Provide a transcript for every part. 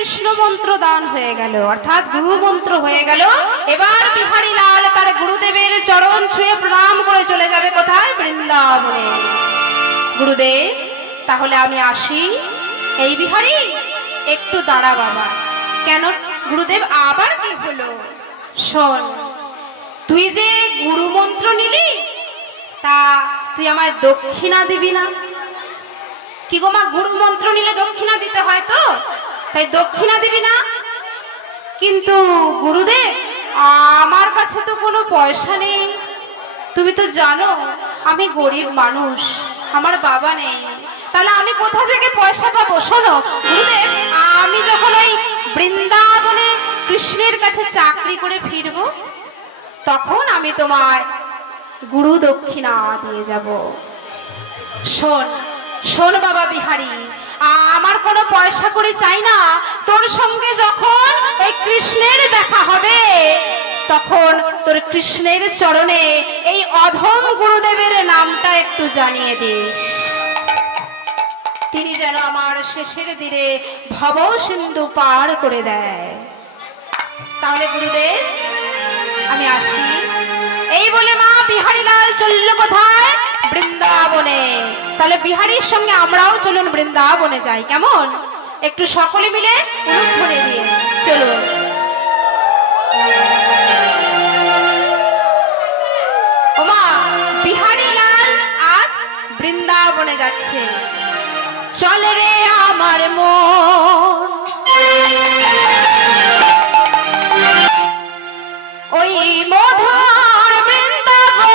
কৃষ্ণ মন্ত্র দান হয়ে গেল, অর্থাৎ গুরু মন্ত্র হয়ে গেল। এবার বিহারী লাল তার গুরুদেবের চরণ ছুঁয়ে প্রণাম করে চলে যাবে কোথায়? বৃন্দাবনে। গুরুদেব, তাহলে আমি আসি। এই বিহারী, একটু দাঁড়া বাবা। কেন গুরুদেব, আবার কি হলো? শোন, তুই যে গুরু মন্ত্র নিলি, তা তুই আমায় দক্ষিণা দিবি না? কি গো মা, গুরু মন্ত্র নিলে দক্ষিণা দিতে হয় তো, তাই দক্ষিণা দিবি না? কিন্তু গুরুদেব, আমার কাছে তো কোনো পয়সা নেই। তুমি তো জানো আমি গরিব মানুষ, আমার বাবা নেই, তাহলে আমি কোথা থেকে পয়সা পাবো? শোনো গুরুদেব, আমি যখন ওই বৃন্দাবনে কৃষ্ণের কাছে চাকরি করে ফিরবো, তখন আমি তোমায় গুরু দক্ষিণা দিয়ে যাব। শোন শোন বাবা বিহারী, আমার কোনো পয়সা করে চাই না। তোর সঙ্গে যখন ওই কৃষ্ণের দেখা হবে, তখন তোর কৃষ্ণের চরণে এই অধম গুরুদেবের নামটা একটু জানিয়ে দিস। তিনি যেন আমার শেষের দিনে ভব সিন্ধু পার করে দেয়। তাহলে গুরুদেব, আমি আসি। এই বলে মা বিহারী লাল চলল কোথায়? বৃন্দাবনে। তাহলে বিহারীর সঙ্গে আমরাও চলুন বৃন্দাবনে যাই, কেমন? একটু সকলে মিলে উলুধ্বনি দিয়ে চলুন। ওমা, বিহারী লাল আজ বৃন্দাবনে যাচ্ছে। চলে রে আমার মন, ওই মধুর বৃন্দাবন,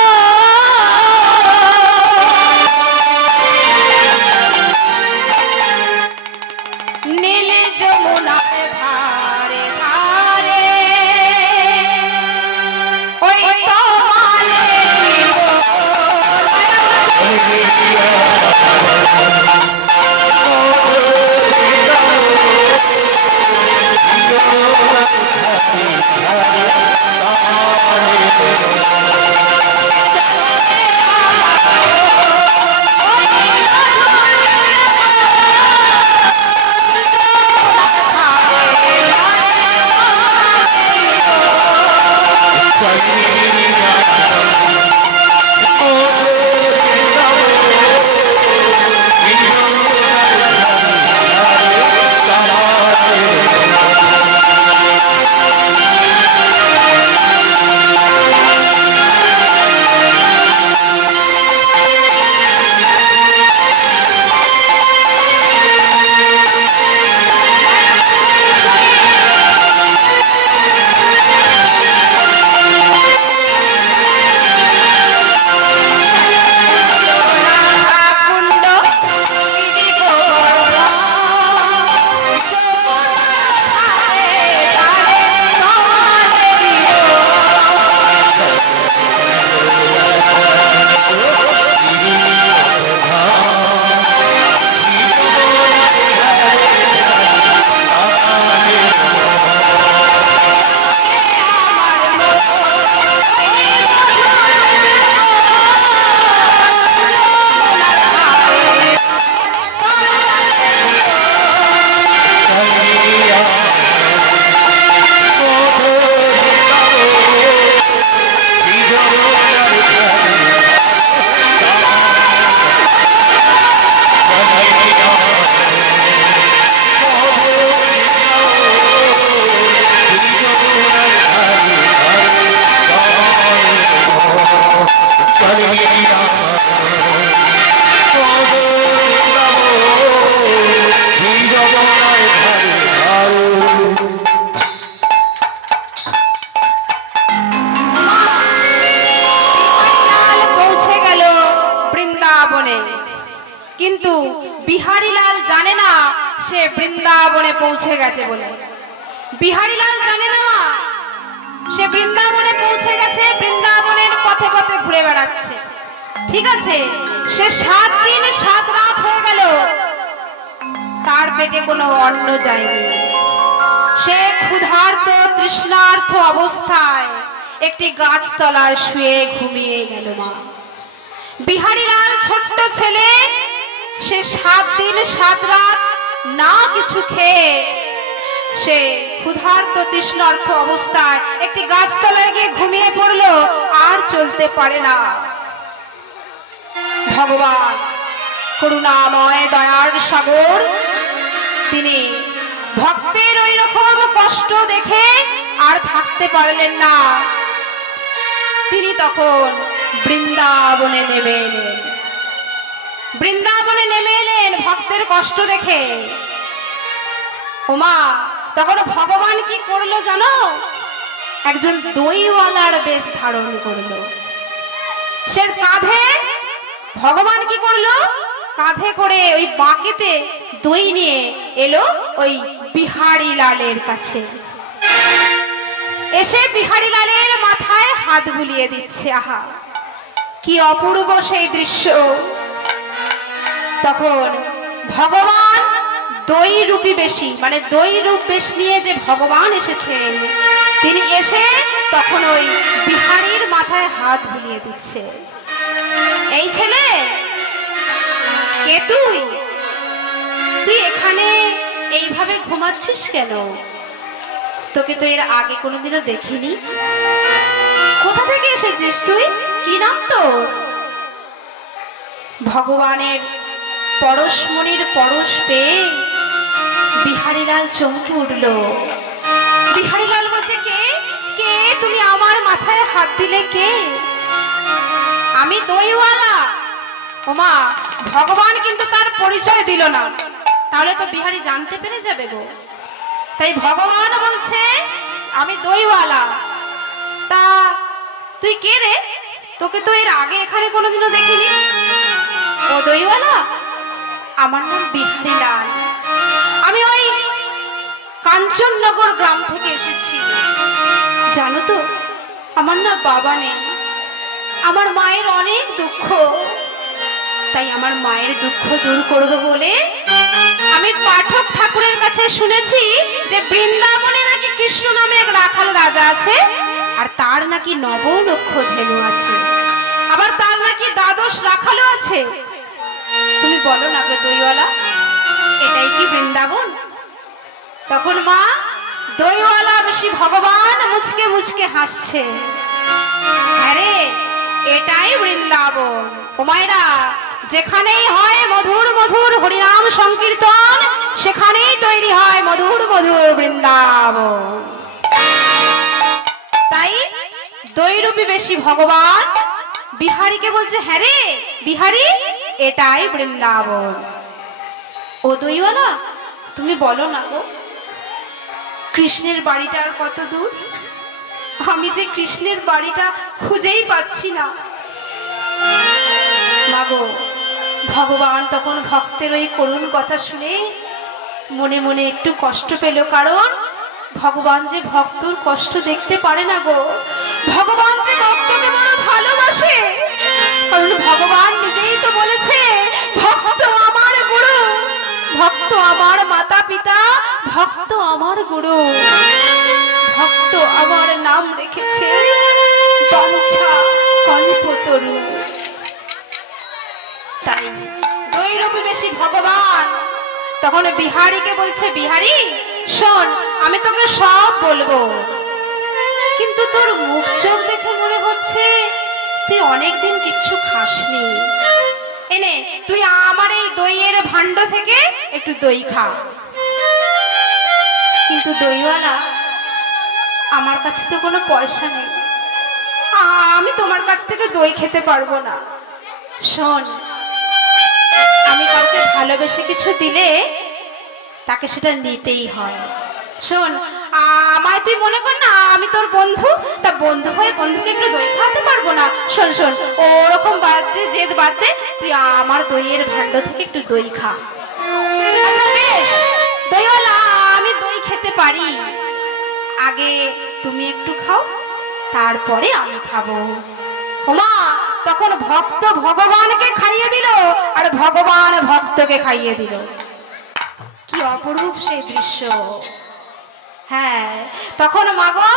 নীল যমুনার ধারে ধারে, ওই তোমালে কিন্তু বিহারী লাল জানে না সে বৃন্দাবনে পৌঁছে গেছে বলে। বিহারী লাল জানে না সে বৃন্দাবনে পৌঁছে গেছে, বৃন্দাবনের পথে পথে ঘুরে বেড়াচ্ছে। ঠিক আছে, সে 7 দিন 7 রাত হয়ে গেল, তার পেটে কোনো অন্ন যায়নি। সে ক্ষুধার্ত তৃষ্ণার্ত অবস্থায় একটি গাছতলায় শুয়ে ঘুমিয়ে গেল। মা বিহারী লাল ছোট্ট ছেলে, সে 7 দিন 7 রাত না কিছু খেয়ে সে ক্ষুধার্ত তৃষ্ণার্ত অবস্থায় একটি গাছতলায় গিয়ে ঘুমিয়ে পড়লো, আর চলতে পারে না। ভগবান করুণাময় দয়ার সাগর, তিনি ভক্তের ওই রকম কষ্ট দেখে আর থাকতে পারলেন না। তিনি তখন বৃন্দাবনে নেমে এলেন। বৃন্দাবনে নেমে এলেন ভক্তের কষ্ট দেখে। ওমা, তখন ভগবান কি করলো জানো? একজন দইওয়ালার বেশ ধারণ করলো। সে কাঁধে, ভগবান কি করলো, কাঁধে করে ওই বাঁকেতে দই নিয়ে এলো ওই বিহারী লালের কাছে। এসে বিহারী লালের মাথায় হাত বুলিয়ে দিচ্ছে। আহা, কি অপূর্ব সেই দৃশ্য! তখন ভগবান দই রূপী বেশি, মানে দই রূপ বেশ নিয়ে যে ভগবান এসেছেন, তিনি এসে তখন ওই বিহারীর মাথায় হাত বুলিয়ে দিচ্ছে। এই ছেলে, কে তুই? তুই এখানে এইভাবে ঘুমাচ্ছিস কেন? তোকে তো এর আগে কোনোদিনও দেখিনি। কোথা থেকে এসেছিস তুই? কি নাম তোর? ভগবানের পরশমণির পরশ পেয়ে বিহারীলাল চমকে উঠল। বিহারীলাল বলছে, কে কে তুমি আমার মাথায় হাত দিলে? কে? আমি দইওয়ালা। ওমা, ভগবান কিন্তু তার পরিচয় দিল না, তাহলে তো বিহারী জানতে পেরে যাবে গো। তাই ভগবান বলছে, আমি দইওয়ালা। তা তুই কে রে? তোকে তো এর আগে এখানে কোনোদিনও দেখিনি। ও দইওয়ালা, আমার নাম বিহারীলাল। আমি ওই কাঞ্চননগর গ্রাম থেকে এসেছি। জানো তো, আমার না বাবা নেই, আমার মায়ের অনেক দুঃখ। তাই আমার মায়ের দুঃখ দূর করবো বলে আমি পাঠক ঠাকুরের কাছে শুনেছি যে বৃন্দাবনে নাকি কৃষ্ণ নামে এক রাখাল রাজা আছে, আর তার নাকি 9 লক্ষ ধেনু আছে, আবার তার নাকি 12 রাখালও আছে। তুমি বলো না গো দইওয়ালা, এটাই কি বৃন্দাবন? তখন মা দইওয়ালা বেশি ভগবান মুচকে মুচকে হাসছে। আরে, এটাই বৃন্দাবন। ও মায়েরা, যেখানেই হয় মধুর মধুর হরিনাম সংকীর্তন, সেখানেই তৈরি হয় মধুর মধুর বৃন্দাবন। তাই দৈরূপী বেশি ভগবান বিহারীকে বলছে, হ্যাঁ রে বিহারী, এটাই বৃন্দাবন। ও দইওয়ালা, তুমি বলো না গো, কৃষ্ণের বাড়িটা আর কত দূর? আমি যে কৃষ্ণের বাড়িটা খুঁজেই পাচ্ছি না। মাগো, ভগবান তখন ভক্তের ওই করুণ কথা শুনে মনে মনে একটু কষ্ট পেল, কারণ ভগবান যে ভক্তর কষ্ট দেখতে পারে না গো। ভগবান যে ভক্তকে বড় ভালোবাসে, কারণ ভগবান নিজেই তো বলেছে, ভক্ত আমার গুরু, ভক্ত আমার মাতা পিতা, ভক্ত আমার গুরু। ভক্ত আমার নাম রেখেছে বাঞ্ছা কল্পতরু। তাই দৈরূপী বেশি ভগবান তখন বিহারীকে বলছে, বিহারী শোন, আমি তোকে সব বলবো, কিন্তু তোর মুখ চোখ দেখে মনে হচ্ছে তুই অনেকদিন কিচ্ছু খাসনি। এনে তুই আমার এই দইয়ের ভাণ্ড থেকে একটু দই খা। কিন্তু দইওয়ালা, আমার কাছে তো কোনো পয়সা নেই, আমি তোমার কাছ থেকে দই খেতে পারবো না। শোন, আমি কাউকে ভালোবেসে কিছু দিলে তাকে সেটা নিতেই হয়। শোন, আমায় তুই মনে কর না আমি তোর বন্ধু, তা বন্ধু হয়ে বন্ধুকে একটু দই খাওয়াতে পারবো না? শোন শোন, ওরকম বাদ দে, জেদ বাদ দে, তুই আমার দইয়ের ভাণ্ড থেকে একটু দই খা। আচ্ছা বেশ দইওয়ালা, আমি দই খেতে পারি, আগে তুমি একটু খাও, তারপরে আমি খাবো। ওমা, তখন ভক্ত ভগবানকে খাইয়ে দিল, আর ভগবান ভক্তকে খাইয়ে দিল। কি অপরূপ সেই দৃশ্য! হ্যাঁ, তখন মাগো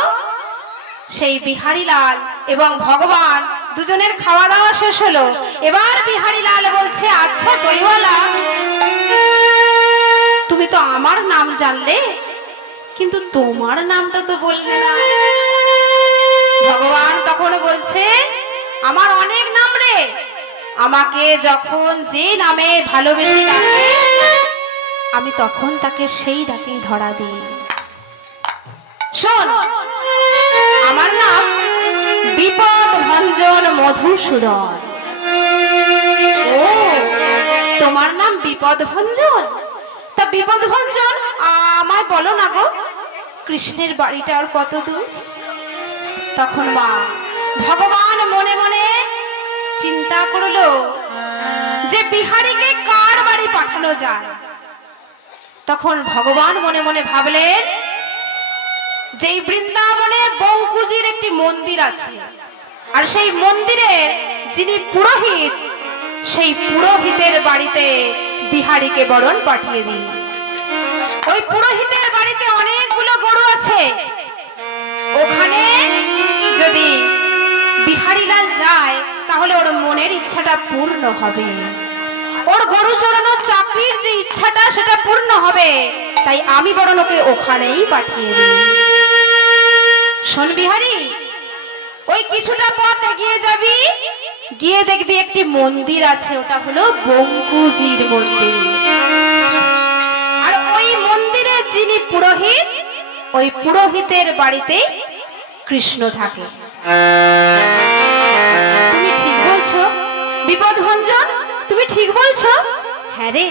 সেই বিহারীলাল এবং ভগবান দুজনের খাওয়া দাওয়া শেষ হলো। এবার বিহারীলাল বলছে, আচ্ছা দইওয়ালা, তুমি তো আমার নাম জানলে, কিন্তু তোমার নামটা তো বললে না। ভগবান তখন বলছে, আমার অনেক নাম রে, আমাকে যখন যে নামে ভালোবেসে ডাকে আমি তখন তাকে সেই ডাকেই ধরা দিই। শোন, আমার নাম বিপদ ভঞ্জন মধুসূদন। ও, তোমার নাম বিপদ ভঞ্জন? তা বিপদ ভঞ্জন আমায় বলো না গো, কৃষ্ণের বাড়িটা আর কত দূর? তখন মা ভগবান মনে মনে চিন্তা করলো যে বিহারীকে কার বাড়ি পাঠানো যায়। তখন ভগবান মনে মনে ভাবলেন যে এই বৃন্দাবনে বঙ্কুজির একটি মন্দির আছে, আর সেই মন্দিরের যিনি পুরোহিত, সেই পুরোহিতের বাড়িতে বিহারীকে বরণ পাঠিয়ে দিই। ওই পুরোহিতের বাড়িতে অনেকগুলো গরু আছে, ওখানে যদি বিহারীলাল যায় তাহলে ওর মনের ইচ্ছাটা পূর্ণ হবে, ওর গরু চড়ানোর চাকরির যে ইচ্ছাটা সেটা পূর্ণ হবে। তাই আমি বরং ওকে ওখানেই পাঠিয়ে দিই। শোন বিহারী, ওই কিছুটা পথ এগিয়ে যাবি, গিয়ে দেখবি একটি মন্দির আছে, ওটা হলো বঙ্কুজির মন্দির। আর ওই মন্দিরের যিনি পুরোহিত, ওই পুরোহিতের বাড়িতে কৃষ্ণ থাকে। তুমি ঠিক বলছো বিপদ ভঞ্জন, তুমি ঠিক বলছো। হ্যাঁ রে,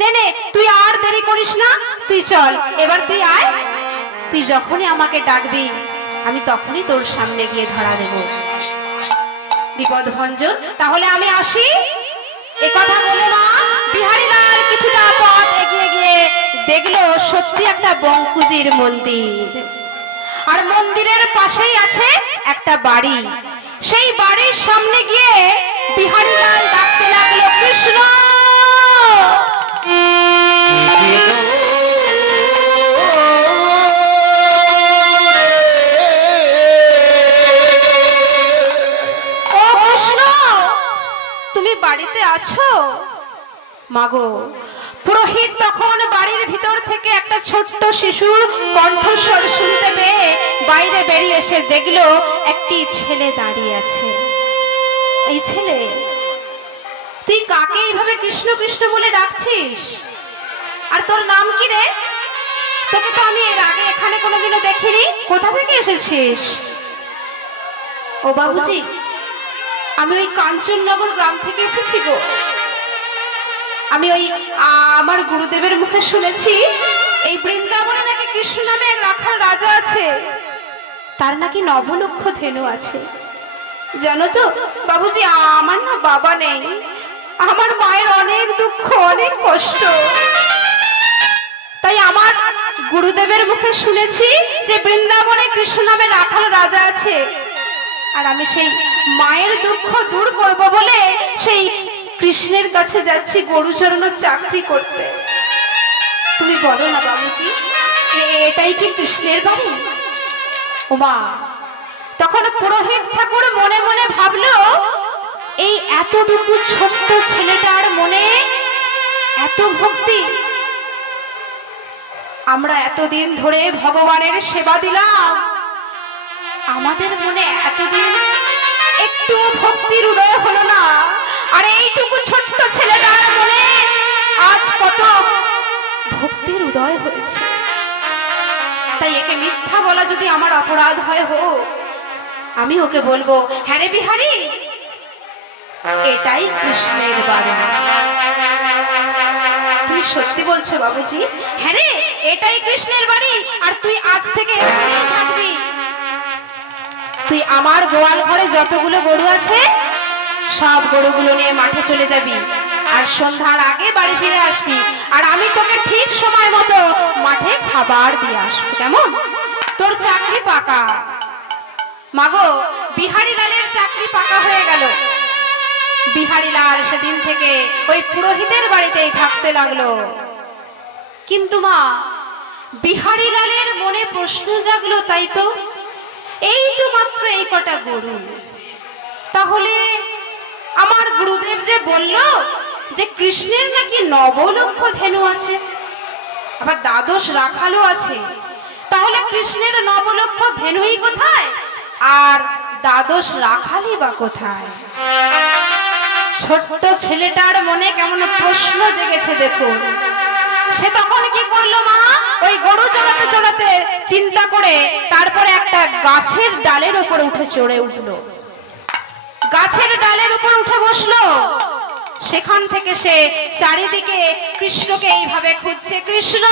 নে নে তুই আর দেরি করিস না, তুই চল এবার, তুই আয়। তুই যখনই আমাকে ডাকবি আমি তখনই তোর সামনে গিয়ে ধরা দেব। বিপদ ভঞ্জন, তাহলে আমি আসি। এ কথা বলে মা বিহারীলাল কিছুটা পথ এগিয়ে গিয়ে দেখলো সত্যি একটা বঙ্কুজির মন্দির, আর মন্দিরের পাশেই আছে একটা বাড়ি। সেই বাড়ির সামনে গিয়ে বিহারীলাল ডাকতে লাগলো, কৃষ্ণ বাড়িতে আছো? মাগো, পুরোহিত তখন বাড়ির ভিতর থেকে একটা ছোট্ট শিশুর কণ্ঠস্বর শুনতে পেয়ে বাইরে বেরিয়ে এসে দেখলো একটি ছেলে দাঁড়িয়ে আছে। এই ছেলে, তুই কাকে এইভাবে কৃষ্ণ কৃষ্ণ বলে ডাকছিস? আর তোর নাম কি রে? তোকে তো আমি এর আগে এখানে কোনোদিনও দেখিনি, কোথা থেকে এসেছিস? ও বাবুজি, আমি ওই কাঞ্চননগর গ্রাম থেকে এসেছি গো। আমি ওই আমার গুরুদেবের মুখে শুনেছি এই বৃন্দাবনে নাকি কৃষ্ণ নামে এক রাখাল রাজা আছে, তার নাকি 9 লক্ষ ধেনু আছে। জানো তো বাবুজি, আমার না বাবা নেই, আমার মায়ের অনেক দুঃখ, অনেক কষ্ট। তাই আমার গুরুদেবের মুখে শুনেছি যে বৃন্দাবনে কৃষ্ণ নামে রাখাল রাজা আছে, আর আমি সেই মায়ের দুঃখ দূর করব বলে সেই কৃষ্ণের কাছে যাচ্ছি গরু চড়ানোর চাকরি করতে। তুমি বলো না বাবুজি, এটাই কি কৃষ্ণের বাড়ি? ওমা, তখন পুরোহিত ঠাকুর মনে মনে ভাবলো, এই এতটুকু ছোট্ট ছেলেটার মনে এত ভক্তি। আমরা এতদিন ধরে ভগবানের সেবা দিলাম, আমাদের মনে এতদিন একটু ভক্তির উদয় হলো না, আর এইটুকু ছোট্ট ছেলেটার মনে আজ কত ভক্তির উদয় হয়েছে। তাই একে মিথ্যা বলা যদি আমার অপরাধ হয় হোক, আমি ওকে বলবো, হ্যাঁ রে বিহারী, এটাই কৃষ্ণের বাড়ি। তুমি সত্যি বলছো বাবুজি? হ্যাঁ রে, এটাই কৃষ্ণের বাড়ি, আর তুই আজ থেকে এখানেই থাকবি। তুই আমার গোয়াল ঘরে যতগুলো গরু আছে সব গরুগুলো নিয়ে মাঠে চলে যাবি, আর সন্ধ্যার আগে বাড়ি ফিরে আসবি, আর আমি তোকে ঠিক সময় মতো মাঠে খাবার দিয়ে আসবো, কেমন? তোর চাকরি পাকা। মাগো, বিহারীলালের চাকরি পাকা হয়ে গেল। বিহারীলাল সেদিন থেকে ওই পুরোহিতের বাড়িতেই থাকতে লাগলো। কিন্তু মা, বিহারীলালের মনে প্রশ্ন জাগলো, তাই তো এই তো মাত্র এই কটা গরু, তাহলে আমার গুরুদেব যে বলল যে কৃষ্ণের নাকি 9 লক্ষ ধেনু আছে, আবার দ্বাদশ রাখালও আছে। তাহলে কৃষ্ণের নবলক্ষ ধেনুই কোথায় আর দ্বাদশ রাখালই বা কোথায়? ছোট্ট ছেলেটার মনে কেমন প্রশ্ন জেগেছে দেখুন। সে তখন কি করলো মা, ওই গরু চড়াতে চড়াতে চিন্তা করে তারপরে একটা গাছের ডালের উপর উঠে চড়ে উঠলো। গাছের ডালের উপর উঠে বসলো। সেখান থেকে সে চারিদিকে কৃষ্ণকে এইভাবে খুঁজছে, কৃষ্ণ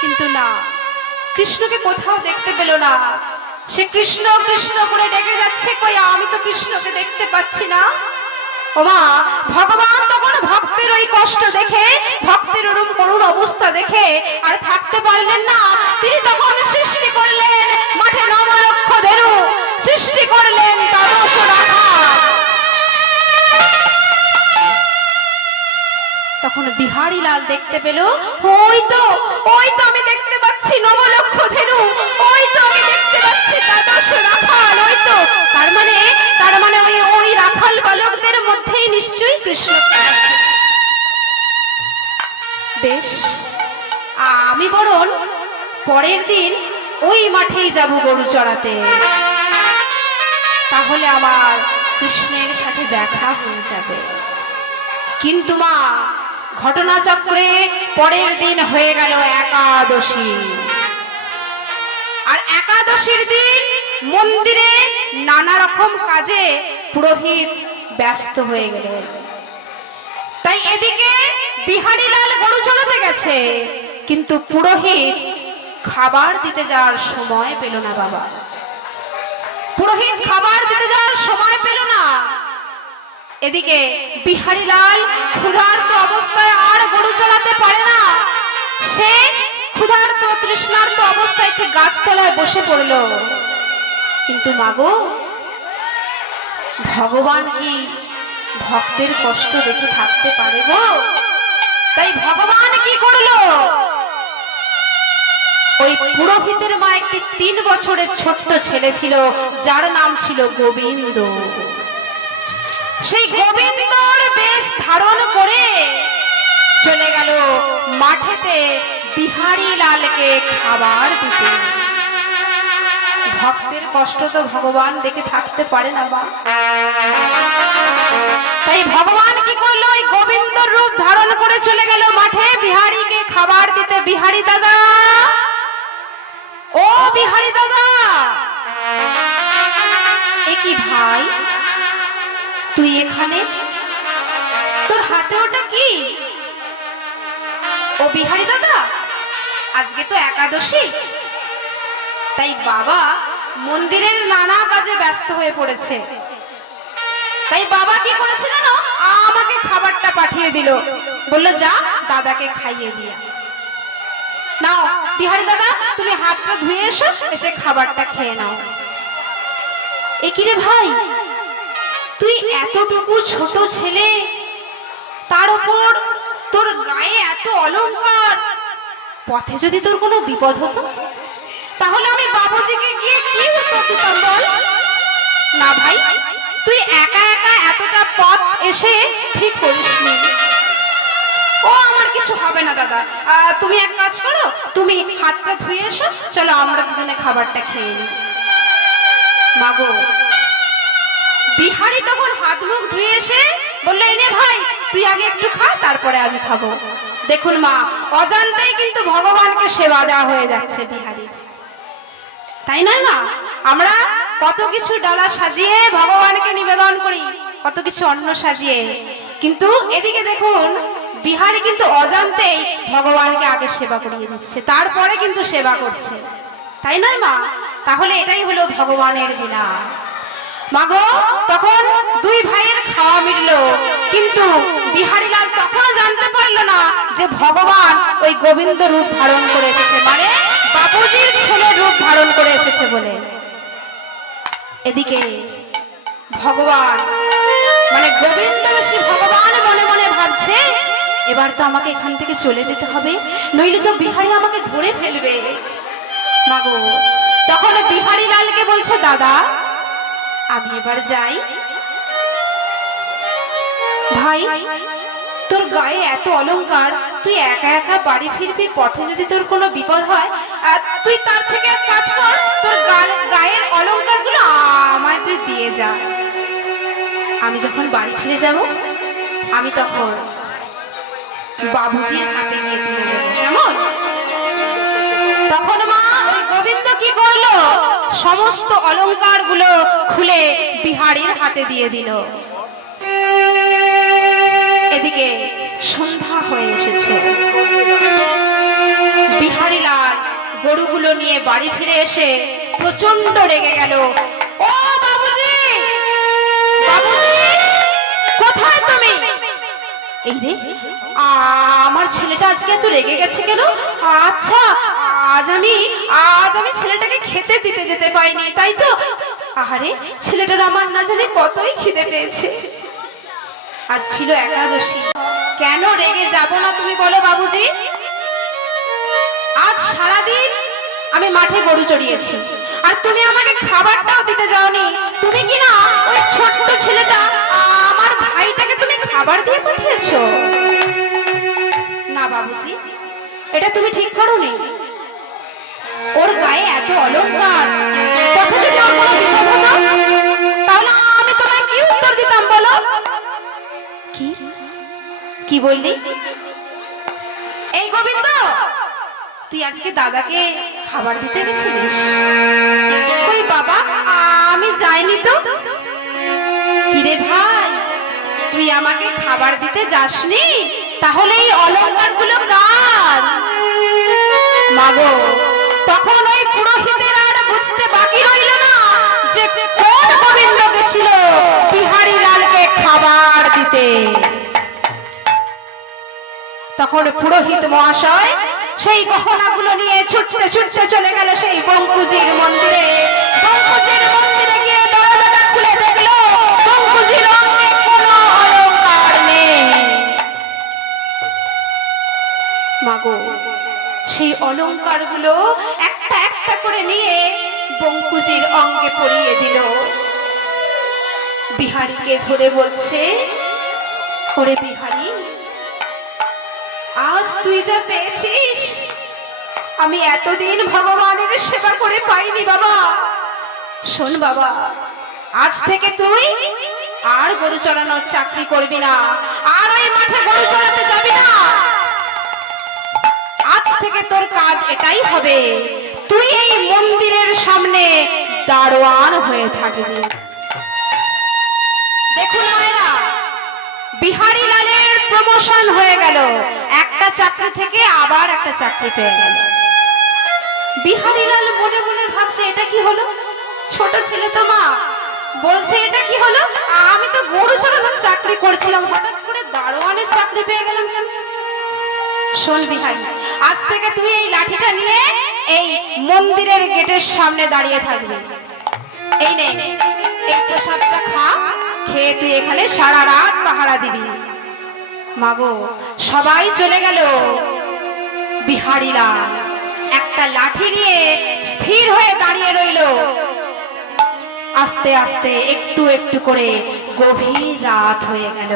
কিন্তু না, কৃষ্ণকে কোথাও দেখতে পেল না। সে কৃষ্ণ কৃষ্ণ করে ডেকে যাচ্ছে, কই আমি তো কৃষ্ণকে দেখতে পাচ্ছি না। ওমা, ভগবান তখন ভক্তের ওই কষ্ট দেখে, ভক্তের ওরকম করুণ অবস্থা দেখে আর থাকতে পারলেন না। তিনি তখন সৃষ্টি করলেন মাঠে নবলক্ষ ধেনু, সৃষ্টি করলেন দ্বাদশ রাখাল। তখন বিহারী লাল দেখতে পেল, ওই তো আমি দেখতে পাচ্ছি নবলক্ষ ধেনু, ওই তো আমি দেখতে পাচ্ছি দ্বাদশ রাখাল, ওই তো তার মানে ওই রাখাল বালকদের মধ্যেই নিশ্চয়ই কৃষ্ণ। বেশ, আমি বরং পরের দিন ওই মাঠেই যাব গরু চড়াতে, তাহলে আমার কৃষ্ণের সাথে দেখা হয়ে যাবে। কিন্তু মা, ঘটনাচক্রে পরের দিন হয়ে গেল একাদশী। আর একাদশীর দিন মন্দিরে নানা রকম কাজে পুরোহিত ব্যস্ত হয়ে গেলেন। তাই এদিকে বিহারী লাল গরু চড়াতে গেছে, কিন্তু পুরোহিত খাবার দিতে যাওয়ার সময় পেল না। বাবা, পুরোহিত খাবার দিতে যাওয়ার সময় পেল না। এদিকে বিহারী লাল ক্ষুধার্ত অবস্থায় আর গরু চড়াতে পারে না। সে ক্ষুধার্ত তৃষ্ণার্ত অবস্থায় একটি গাছতলায় বসে পড়ল। কিন্তু মাগো, ভগবান কি ভক্তের কষ্ট দেখে থাকতে পারে গো? তাই ভগবান কি করলো, ওই পুরোহিতের মা একটি 3 বছরের ছোট্ট ছেলে ছিল, যার নাম ছিল গোবিন্দ। সেই গোবিন্দর বেশ ধারণ করে চলে গেল মাঠেতে বিহারী লালকে খাবার দিতে। ভক্তের কষ্ট তো ভগবান দেখে থাকতে পারে না মা। তাই ভগবান কি করলো, ওই গোবিন্দর রূপ ধারণ করে চলে গেল মাঠে বিহারীকে খাবার দিতে। বিহারী দাদা, ও বিহারী দাদা, এ কি ভাই, তুই এখানে? তোর হাতে ওটা কি? ও বিহারী দাদা, আজকে তো একাদশী, তাই বাবা মন্দিরের নানা কাজে ব্যস্ত হয়ে পড়েছে। তাই বাবা কি করেছে জানো, আমাকে খাবারটা পাঠিয়ে দিল, বললো যা দাদাকে খাইয়ে দিয়া। নাও বিহারী দাদা, তুমি হাতটা ধুয়ে এসো, এসে খাবারটা খেয়ে নাও। এ কি রে ভাই, তুই এতটুকু ছোট ছেলে, তার উপর তোর গায়ে এত অলংকার, পথে যদি তোর কোনো বিপদ হতো তাহলে আমি বাবুজিকে গিয়ে কি উত্তর দিতাম বল? না ভাই, তুই একা একা এতটা পথ এসে ঠিক করিসনি। ও আমার কিছু হবে না দাদা, তুমি এক কাজ করো, তুমি হাতটা ধুয়ে এসো, চলো আমরা দুজনে খাবারটা খেয়ে নিই। মাগো, বিহারী তখন হাত মুখ ধুয়ে এসে বললো, এনে ভাই তুই আগে একটু খা, তারপরে আমি খাবো। দেখুন মা, অজান্তেই কিন্তু ভগবানকে সেবা দেওয়া হয়ে যাচ্ছে বিহারী, তাই না? না, আমরা কত কিছু ডালা সাজিয়ে ভগবানকে নিবেদন করি, কত কিছু অন্ন সাজিয়ে, কিন্তু এদিকে দেখুন বিহারী কিন্তু অজান্তেই ভগবানকে আগে সেবা করিয়ে দিচ্ছে, তারপরে কিন্তু সেবা করছে, তাই না মা? তাহলে এটাই হলো ভগবানের লীলা। মাগো, তখন দুই ভাইয়ের খাওয়া মিটলো, কিন্তু বিহারী লাল তখনও জানতে পারলো না যে ভগবান ওই গোবিন্দ রূপ ধারণ করে এসেছে, মানে বাবুজির ছেলের রূপ ধারণ করে এসেছে বলে। এদিকে ভগবান মানে গোবিন্দ ঋষি ভগবান মনে মনে ভাবছে, এবার তো আমাকে এখান থেকে চলে যেতে হবে, নইলে তো বিহারী আমাকে ধরে ফেলবে। মাগো, তখন বিহারী লালকে বলছে, দাদা আমি এবার যাই। ভাই, তোর গায়ে এত অলংকার, তুই একা একা বাড়ি ফিরবি, পথে যদি তোর কোনো বিপদ হয়, তুই তার থেকে এক কাজ কর, তোর গায়ের অলংকার গুলো আমায় তুই দিয়ে যা। আমি যখন বাড়ি ফিরে যাব, আমি তখন বাবুজির হাতে গিয়ে তুলে দেবো, কেমন? তখন মা ওই গোবিন্দ কি করলো, সমস্ত অলংকার গুলো খুলে বিহারীর হাতে দিয়ে দিল। এদিকে সন্ধ্যা হয়ে এসেছে। বিহারীলাল গরুগুলো নিয়ে বাড়ি ফিরে এসে প্রচন্ড রেগে গেল। ও বাবুজি, বাবুজি, কোথায় তুমি? এই রে, আমার ছেলেটা আজকে এত রেগে গেছে কেন? আচ্ছা, আজ আমি ছেলেটাকে খেতে দিতে যেতে পাইনি, তাই তো? আহারে, ছেলেটার আমার না জানি কতই খিদে পেয়েছে। আজ ছিল একাদশী, কেন রেগে যাব না তুমি বলো বাবুজি? আজ সারাদিন আমি মাঠে গরু চড়িয়েছি, আর তুমি আমাকে খাবারটাও দিতে যাওনি। তুমি কি না ওই ছোট্ট ছেলেটা, আমার ভাইটাকে তুমি খাবার দিয়ে পাঠিয়েছো? না বাবুজি, এটা তুমি ঠিক করোনি। ওর গায়ে এত অলংকার, পথে যদি ওর কোনো বিপদ হতো, তাহলে আমি তোমায় কি উত্তর দিতাম বলো? কি কি বললি? এই গোবিন্দ, তুই আজকে দাদাকে খাবার দিতে গেছিলিস? ওই বাবা, আমি যাইনি তো। কিরে ভাই, তুই আমাকে খাবার দিতে যাসনি? তাহলে এই অলংকার গুলো কার? মাগো, তখন ওই পুরোহিতের আর বুঝতে বাকি রইল না যে কোন গোবিন্দ গেছিল বিহারীলালকে খাবার দিতে। তখন পুরোহিত মহাশয় সেই গহনাগুলো নিয়ে ছুটতে ছুটতে চলে গেল সেই বঙ্কুজির মন্দিরে। বঙ্কুজির মন্দিরে গিয়ে দরজাটা খুলে দেখলো বঙ্কুজির অঙ্গে কোনো অলংকার নেই। মাগো, সেই অলংকারগুলো একটা একটা করে নিয়ে বঙ্কুজির অঙ্গে পরিয়ে দিল। বিহারীকে ধরে বলছে, ওরে বিহারী, আজ তুই যা পেয়েছিস আমি এতদিন ভগবানের সেবা করে পাইনি বাবা। শোন বাবা, আজ থেকে তুই আর গরু চড়ানোর চাকরি করবি না, আর ওই মাঠে গরু চড়াতে যাবি না। আজ থেকে তোর কাজ এটাই হবে, তুই এই মন্দিরের সামনে দারোয়ান হয়ে থাকবি। দেখুন মায়েরা, বিহারীলালের প্রমোশন হয়ে গেল, একটা চাকরি থেকে আবার একটা চাকরি পেয়ে গেল। বিহারীলাল মনে মনে ভাবছে, এটা কি হলো? ছোট ছেলে তো মা বলছে, এটা কি হলো? আমি তো গরু চড়ানোর চাকরি করছিলাম, হঠাৎ করে দারোয়ানের চাকরি পেয়ে গেলাম কেন? শোন বিহারী, আজ থেকে তুই এই লাঠিটা নিয়ে এই মন্দিরের গেটের সামনে দাঁড়িয়ে থাকবি। এই নে, এই প্রসাদটা খা, খেয়ে তুই এখানে সারা রাত পাহারা দিবি। মাগো, সবাই চলে গেল। বিহারীলাল একটা লাঠি নিয়ে স্থির হয়ে দাঁড়িয়ে রইল। আস্তে আস্তে একটু একটু করে গভীর রাত হয়ে গেল।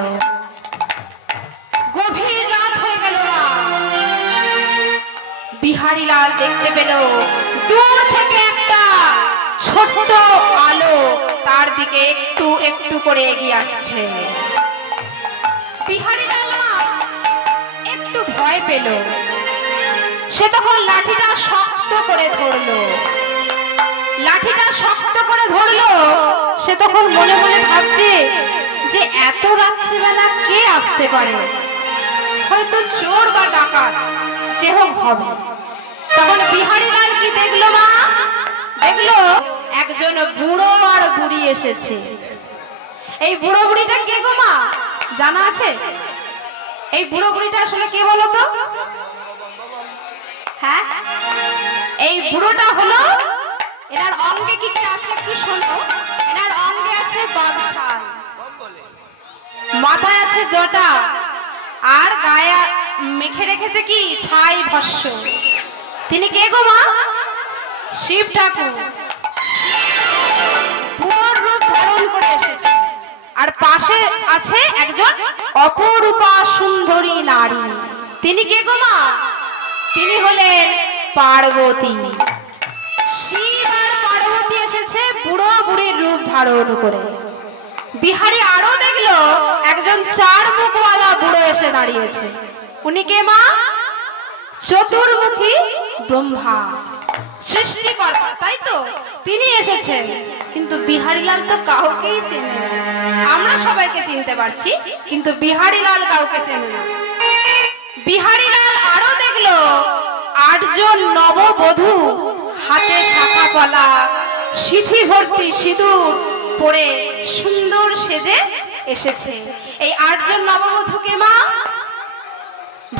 গভীর রাত হয়ে গেল। বিহারীলাল দেখতে পেল দূর থেকে একটা ছোট্ট আলো তার দিকে একটু একটু করে এগিয়ে আসছে। বিহারীলাল একটু ভয় পেল। সে তখন লাঠিটা শক্ত করে ধরলো। লাঠিটা শক্ত করে ধরলো। সে তখন মনে মনে ভাবছে যে এত রাত্রিবেলা কে আসতে পারে, হয়তো চোর বা ডাকাত, যে হোক হবে। তখন বিহারীলাল কি দেখলো মা? দেখলো একজন বুড়ো আর বুড়ি এসেছে। এই বুড়ো বুড়িটা কে গো মা, জানা আছে? এই বুড়ো বুড়িটা আসলে কে বলো তো? হ্যাঁ, এই বুড়োটা হলো, এনার অঙ্গে কি কি আছে একটু শোনো। এনার অঙ্গে আছে বাগছাল, মাথায় আছে জটা, আর গায়ে মেখে রেখেছে কি ছাই ভস্য। তিনি কে গো মা? শিব ঠাকুর। বুড়োর রূপ ধারণ করে এসেছে। আর পাশে আছে একজন অপরূপা সুন্দরী নারী। তিনি কে গো মা? তিনি হলেন পার্বতী। শিব আর পার্বতী এসেছে বুড়ো বুড়ির রূপ ধারণ করে। বিহারী আরো দেখলো একজন চার মুখওয়ালা বুড়ো এসে দাঁড়িয়েছে। উনি কে মা? চতুর্মুখী ব্রহ্মা, সৃষ্টিকর্তা, তাই তো? তিনি এসেছেন। কিন্তু বিহারীলাল তো কাউকেই চেনে না। আমরা সবাইকে চিনতে পারছি, কিন্তু বিহারীলাল কাউকে চেনে না। বিহারীলাল আরো দেখলো 8 জন নববধূ হাতে শাখা পলা, সিঁথি ভর্তি সিঁদুর পরে সুন্দর সেজে এসেছে। এই 8 জন নববধূকে মা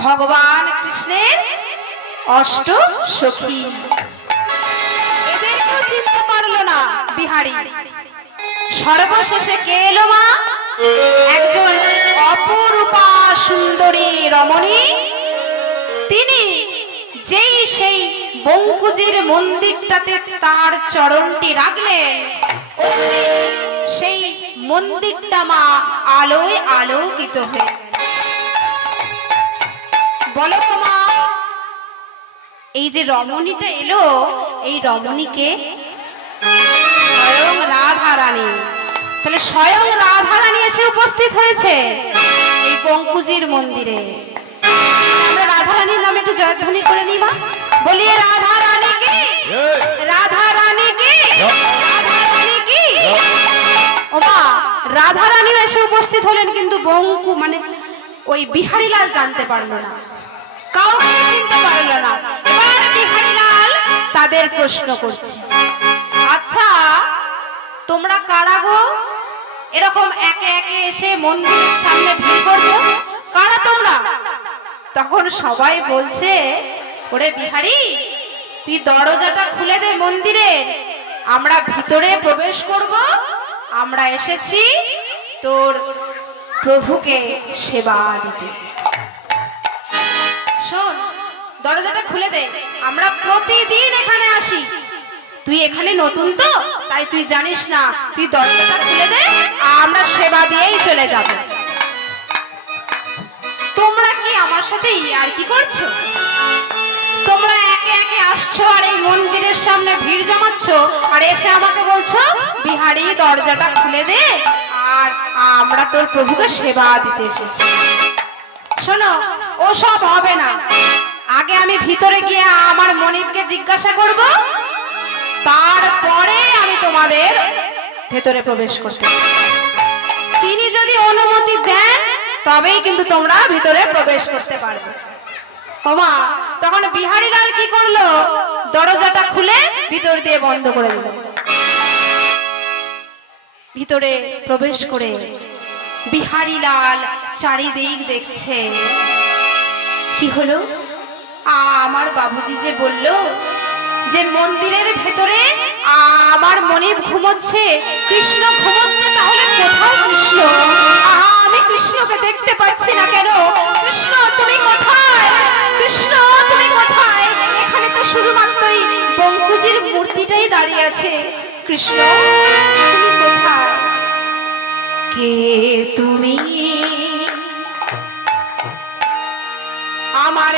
ভগবান কৃষ্ণের অষ্ট সখী। এদেরকেও চিনতে পারলো না বিহারী। সর্বশেষে কে এলো মা? একজন অপরূপা সুন্দরী রমণী। তিনি যেই সেই বঙ্কুজির মন্দিরটাতে তার চরণটি রাখলেন, সেই মন্দিরটা মা আলোয় আলোকিত হয়ে গেল। বলো তো মা, এই যে রমণীটা এলো, এই রমণীকে স্বয়ং রাধা রানী। তাহলে স্বয়ং রাধা রানী এসে উপস্থিত হয়েছে এই বঙ্কুজির মন্দিরে। আমরা রাধা রানীর নামে একটু জয়ধ্বনি করে নিই মা। বলিয়ে রাধা রানী কি, রাধা রানী কি, রাধা রানী কি। ও মা, রাধা রানী এসে উপস্থিত হলেন, কিন্তু বঙ্কু মানে ওই বিহারীলাল জানতে পারলো না, কাউকে চিনতে পারলো না। এবার বিহারীলাল তাদের প্রশ্ন করছে, আচ্ছা তোমরা কারা গো? এরকম একে একে এসে মন্দিরের সামনে ভিড় করছো, কারা তোমরা? তখন সবাই বলছে, ওরে বিহারী, তুই দরজাটা খুলে দে মন্দিরের, আমরা ভিতরে প্রবেশ করব। আমরা এসেছি তোর প্রভুকে সেবা দিতে। শোন, দরজাটা খুলে দে, আমরা প্রতিদিন এখানে আসি। তুই এখানে নতুন তো, তাই তুই জানিস না। তুই দরজাটা খুলে দে, আমরা সেবা দিয়েই চলে যাব। তোমরা কি আমার সাথে ইয়ার্কি করছো? তোমরা একে একে আসছো আর এই মন্দিরের সামনে ভিড় জমাচ্ছ, আর এসে আমাকে বলছো বিহারী দরজাটা খুলে দে, আর আমরা তোর প্রভুকে সেবা দিতে এসেছি। শোনো, ওসব হবে না। আগে আমি ভিতরে গিয়ে আমার মনিবকে জিজ্ঞাসা করব, তারপরে আমি তোমাদের ভেতরে প্রবেশ করতে। তিনি যদি অনুমতি দেন তবেই কিন্তু তোমরা ভিতরে প্রবেশ করতে পারবে। ওমা, তখন বিহারীলাল কি করলো? দরজাটা খুলে ভিতর দিয়ে বন্ধ করে দিল। ভিতরে প্রবেশ করে বিহারীলাল চারিদিক দেখছে। কি হলো? আমার বাবুজি যে বলল যে মন্দিরের ভেতরে আমার মনিব ঘুমোচ্ছে, কৃষ্ণ ঘুমোচ্ছে, তাহলে কোথায় কৃষ্ণ? আমি কৃষ্ণকে দেখতে পাচ্ছি না কেন? কৃষ্ণ তুমি কোথায়? কৃষ্ণ তুমি কোথায়? এখানে তো শুধুমাত্রই বঙ্কুজির মূর্তিটাই দাঁড়িয়ে আছে। কৃষ্ণ তুমি কোথায়? কে তুমি? আমার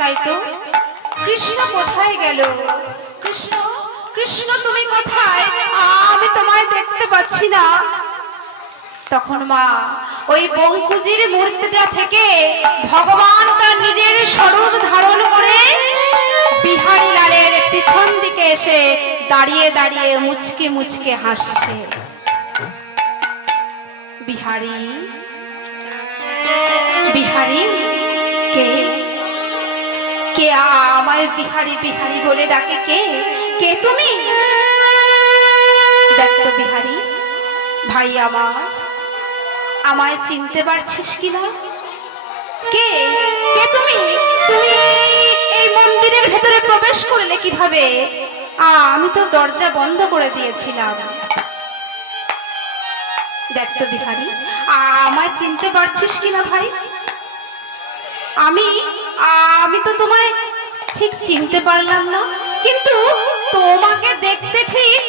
তাই তো, কৃষ্ণ কোথায় গেল? কৃষ্ণ, কৃষ্ণ তুমি কোথায়? আমি তোমায় দেখতে পাচ্ছি না। তখন মা ওই বঙ্কুজির মূর্তিটা থেকে ভগবান তার নিজের স্বরূপ ধারণ করে বিহারী লালের পিছন দিকে এসে দাঁড়িয়ে দাঁড়িয়ে মুচকে মুচকে হাসছে। বিহারী, বিহারী, কে কে আমায় বিহারী বিহারী বলে ডাকে? কে কে তুমি? দেখতো বিহারী ভাই আমার, আমায় চিনতে পারছিস কিনা? কে কে তুমি? তুমি এই মন্দিরের ভেতরে প্রবেশ করলে কিভাবে? আমি তো দরজা বন্ধ করে দিয়েছিলাম। দেখতো বিহারী, আমায় চিনতে পারছিস কিনা ভাই? আমি তো তোমায় ঠিক চিনতে পারলাম না, কিন্তু তোমাকে দেখতে ঠিক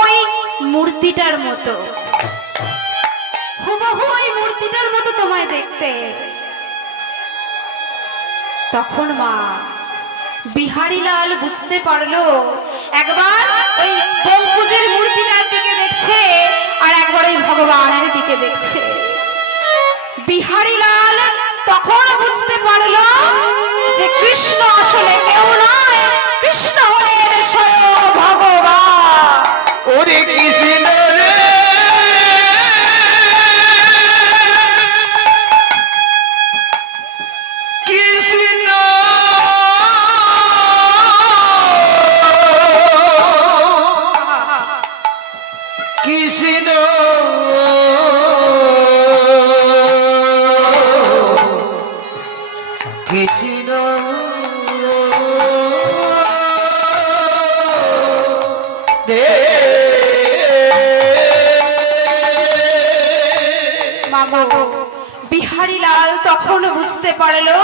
ওই মূর্তিটার মতো, হুবহু ওই মূর্তিটার মতো তোমায় দেখতে। তখন মা বিহারী লাল বুঝতে পারলো, একবার ওই বঙ্কুজের মূর্তিটার দিকে দেখছে আর একবার ওই ভগবানের দিকে দেখছে। বিহারী লাল তখন বুঝতে পারলো যে কৃষ্ণ আসলে কেউ নয়, কৃষ্ণ হলেন স্বয়ং ভগবান। ওরে কৃষ্ণ রে, কৃষ্ণ কৃষ্ণ কৃষ্ণ রে। মাগো, বিহারী লাল তখন বুঝতে পারলো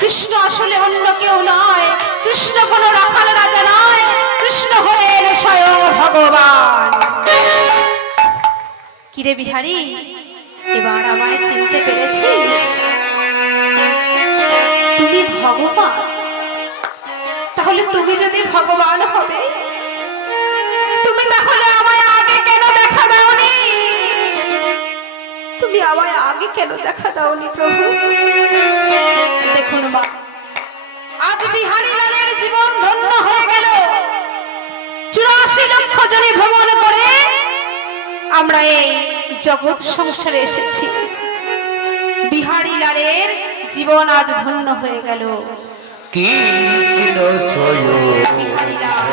কৃষ্ণ আসলে অন্য কেউ নয়, কৃষ্ণ কোনো রাখাল রাজা নয়, কৃষ্ণ হলেন স্বয়ং ভগবান। কিরে বিহারী, এবার আমায় চিনতে পেরেছিস? তুমি ভগবান? তাহলে তুমি যদি ভগবান হবে, তুমি তাহলে আমায় আগে কেন দেখা দাওনি? তুমি আমায় আগে কেন দেখা দাওনি প্রভু? দেখুন মা, আজ বিহারী লালের জীবন ধন্য হয়ে গেল। 84 লক্ষ জনে ভ্রমণ করে আমরা এই জগৎ সংসারে এসেছি। বিহারী লালের জীবন আজ ধন্য হয়ে গেল। কৃষ্ণ স্বয়ং বিহারী লাল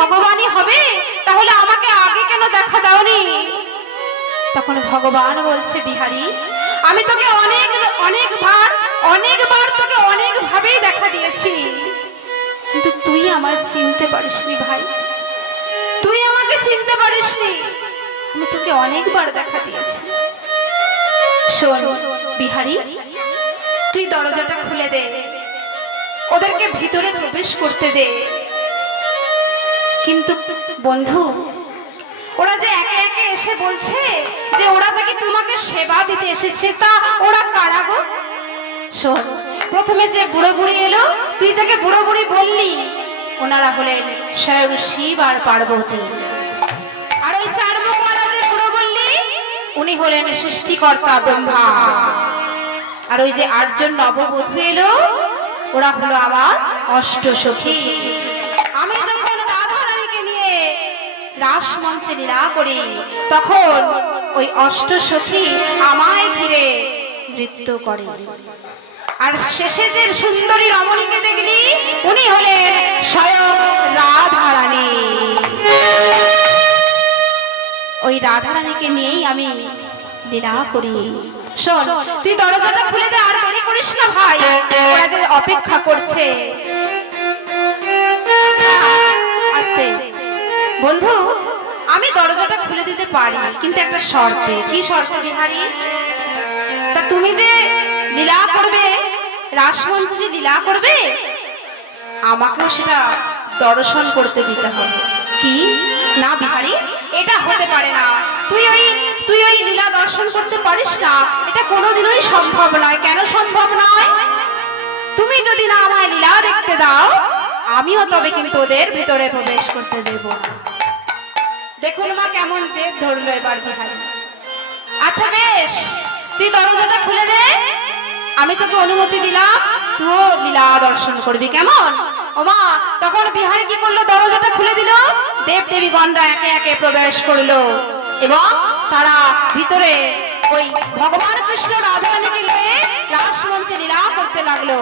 ভগবানই হবে, তাহলে আমাকে আগে কেন দেখা দাওনি? তখন ভগবান বলছে, বিহারী, আমি তোকে অনেকবার তোকে অনেক ভাবেই দেখা দিয়েছি, কিন্তু তুই আমায় চিনতে পারিসনি ভাই, তুই আমাকে চিনতে পারিসনি। আমি তোকে অনেকবার দেখা দিয়েছি। শোন বিহারী, তুই দরজাটা খুলে দে, ওদেরকে ভিতরে প্রবেশ করতে দে। কিন্তু বন্ধু, ওরা যে একে একে এসে বলছে যে ওরা নাকি তোমাকে সেবা দিতে এসেছে, তা ওরা কারা গো? শোন, প্রথমে যে বুড়ো বুড়ি এলো, তুই যাকে বুড়ো বুড়ি বললি, ওনারা হলেন স্বয়ং শিব আর পার্বতী। আর ওই 4 মুখওয়ালা যে বুড়ো বললি, উনি হলেন সৃষ্টিকর্তা ব্রহ্মা। আর ওই যে 8 জন নববধূ এলো, ওরা হলো আমার অষ্টসখী। আমি যখন রাধারানীকে নিয়ে রাস মঞ্চে লীলা করি, তখন ওই অষ্টসখী আমায় ঘিরে নৃত্য করে। আর শেষে যে সুন্দরী রমণীকে দেখলি, উনি হলেন স্বয়ং রাধারানী। ওই রাধারানীকে নিয়েই আমি লীলা করি। শোন, তুই দরজাটা খুলে দে, আর দেরি করিস না ভাই, ওরা যে অপেক্ষা করছে। আচ্ছা, আস্তে বন্ধু, আমি দরজাটা খুলে দিতে পারি, কিন্তু একটা শর্তে। কি শর্ত বিহারী? তা তুমি যে লীলা করবে, রাসমঞ্চ যে লীলা করবে, আমাকেও সেটা দর্শন করতে দিতে হবে। কি না বিহারী, এটা হতে পারে না। তুই ওই লীলা দর্শন করতে পারিস না, এটা কোনোদিনই সম্ভব নয়। কেন সম্ভব নয়? তুমি যদি না আমায় লীলা দেখতে দাও, আমিও তবে কিন্তু ওদের ভিতরে প্রবেশ করতে দেব না। দেখুন মা কেমন জেদ ধরলো এবার বিহারী। আচ্ছা বেশ, তুই দরজাটা খুলে দে, আমি তোকে অনুমতি দিলাম, তুইও লীলা দর্শন করবি, কেমন? ওমা, তখন বিহারী কি করলো? দরজাটা খুলে দিল, দেব দেবীগণরা একে একে প্রবেশ করলো এবং তারা ভিতরে ওই ভগবান কৃষ্ণ রাধারানীকে নিয়ে রাসমঞ্চে লীলা করতে লাগলো,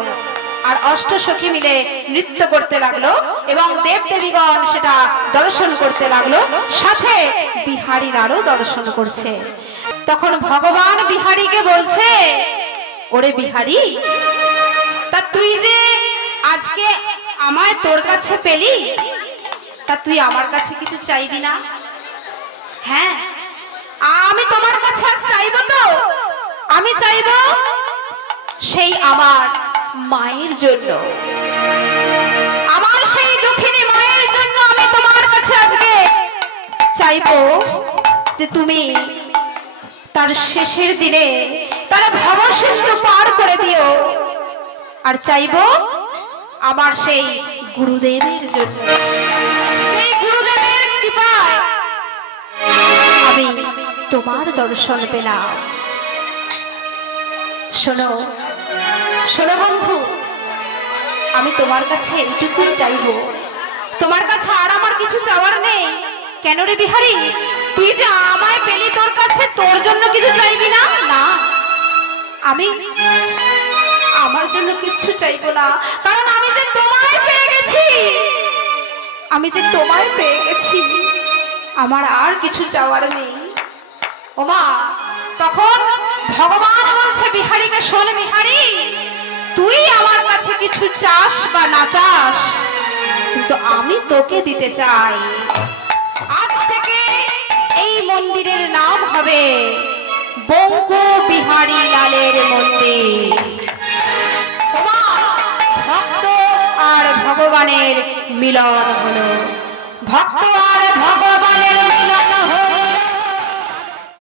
আর অষ্টসখী মিলে নৃত্য করতে লাগলো এবং দেব দেবীগণ সেটা দর্শন করতে লাগলো, সাথে বিহারীরাও দর্শন করছে। তখন ভগবান বিহারীকে বলছে, ওরে বিহারী, তা তুই যে আজকে আমায় তোর কাছে পেলি, তা তুই আমার কাছে কিছু চাইবি না? হ্যাঁ, আমি তোমার কাছে আর চাইবো তো? আমি চাইবো সেই আমার মায়ের জন্য, আমার সেই দুঃখিনী মায়ের জন্য আমি তোমার কাছে আজকে চাইবো যে তুমি তার শেষের দিনে তারা ভবসিন্ধু পার করে দিও। আর চাইবো আমার সেই গুরুদেবের জন্য, সেই গুরুদেবের কৃপায় আমি তোমার দর্শন পেলাম। শোনো শোনো বন্ধু, আমি তোমার কাছে এইটুকুই চাইবো, তোমার কাছে আর আমার কিছু চাওয়ার নেই। কেন রে বিহারী, তুই যে আমায় পেলি, তোর কাছে তোর জন্য কিছু চাইবি না? না, আমি আমার জন্য কিচ্ছু চাইবো না, কারণ আমি যে তোমায় পেয়ে গেছি, আমি যে তোমায় পেয়ে গেছি, আমার আর কিছু চাওয়ার নেই। ওমা, তখন ভগবান বলছে বিহারীকে, শোন বিহারী, তুই আমার কাছে কিছু চাস বা না চাস, কিন্তু আমি তোকে দিতে চাই। আজ থেকে এই মন্দিরের নাম হবে বঙ্কু বিহারী লালের মন্দির। ওমা, ভক্ত আর ভগবানের মিলন হলো, ভক্ত আর ভগবানের